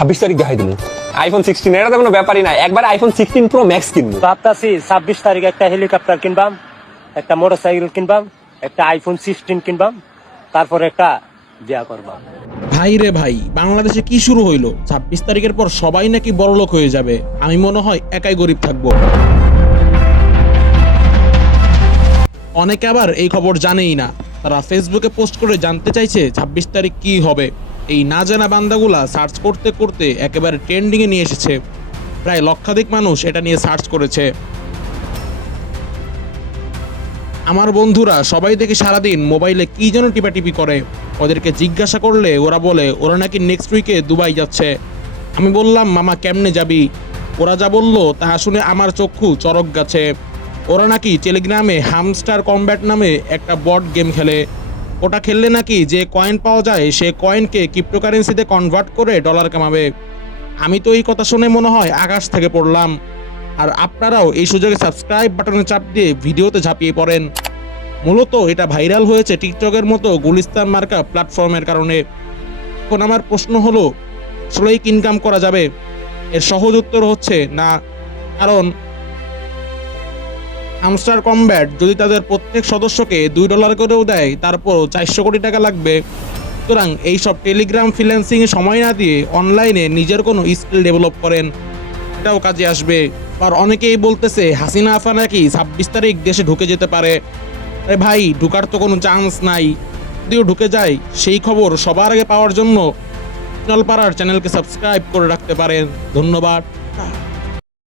26 তারিখ দেখাই দিবো আইফোন 16 এটা তো কোনো ব্যাপারই না, একবার আইফোন 16 প্রো ম্যাক্স কিনবো। ভাবতাছি 26 তারিখ একটা হেলিকপ্টার কিনবাম, একটা মোটরসাইকেল কিনবাম, একটা আইফোন 16 কিনবাম, তারপর একটা বিয়া করবাম। ভাই রে ভাই, বাংলাদেশে কি শুরু হইলো? 26 তারিখের পর সবাই নাকি বড়লোক হয়ে যাবে, আমি মনে হয় একাই গরিব থাকবো। অনেকে আবার এই খবর জানেই না, তারা ফেসবুকে পোস্ট করে জানতে চাইছে 26 তারিখ কি হবে। এই না জানা বান্দাগুলা সার্চ করতে করতে একেবারে ট্রেন্ডিংয়ে নিয়ে এসেছে। প্রায় লক্ষাধিক মানুষ এটা নিয়ে সার্চ করেছে। আমার বন্ধুরা সবাই দেখে সারাদিন মোবাইলে কি যেন টিপাটিপি করে। ওদেরকে জিজ্ঞাসা করলে ওরা বলে ওরা নাকি নেক্সট উইকে দুবাই যাচ্ছে। আমি বললাম মামা কেমনে যাবি? ওরা যা বললো তা শুনে আমার চক্ষু চরক গাছে। ওরা নাকি টেলিগ্রামে হামস্টার কমব্যাট নামে একটা বট গেম খেলে। ওটা খেললে নাকি যে কয়েন পাওয়া যায় সে কয়েনকে ক্রিপ্টোকারেন্সিতে কনভার্ট করে ডলার কামাবে। আমি তো এই কথা শুনে মনে হয় আকাশ থেকে পড়লাম। আর আপনারাও এই সুযোগে সাবস্ক্রাইব বাটনে চাপ দিয়ে ভিডিওতে ঝাঁপিয়ে পড়েন। মূলত এটা ভাইরাল হয়েছে টিকটকের মতো গুলিস্তান মার্কা প্ল্যাটফর্মের কারণে। এখন আমার প্রশ্ন হলো, আসলেই কি ইনকাম করা যাবে? এর সহজ উত্তর হচ্ছে না। কারণ হামস্টার কমব্যাট যদি তাদের প্রত্যেক সদস্যকে $2 করেও দেয়, তারপর 400 কোটি টাকা লাগবে। সুতরাং এইসব টেলিগ্রাম ফ্রিল্যান্সিংয়ে সময় না দিয়ে অনলাইনে নিজের কোনো স্কিল ডেভেলপ করেন, এটাও কাজে আসবে। আর অনেকেই বলতেছে হাসিনা আফা নাকি 26 তারিখ দেশে ঢুকে যেতে পারে। আরে ভাই, ঢুকার তো কোনো চান্স নাই। যদিও ঢুকে যায়, সেই খবর সবার আগে পাওয়ার জন্য নলপাড়ার চ্যানেলকে সাবস্ক্রাইব করে রাখতে পারেন। ধন্যবাদ।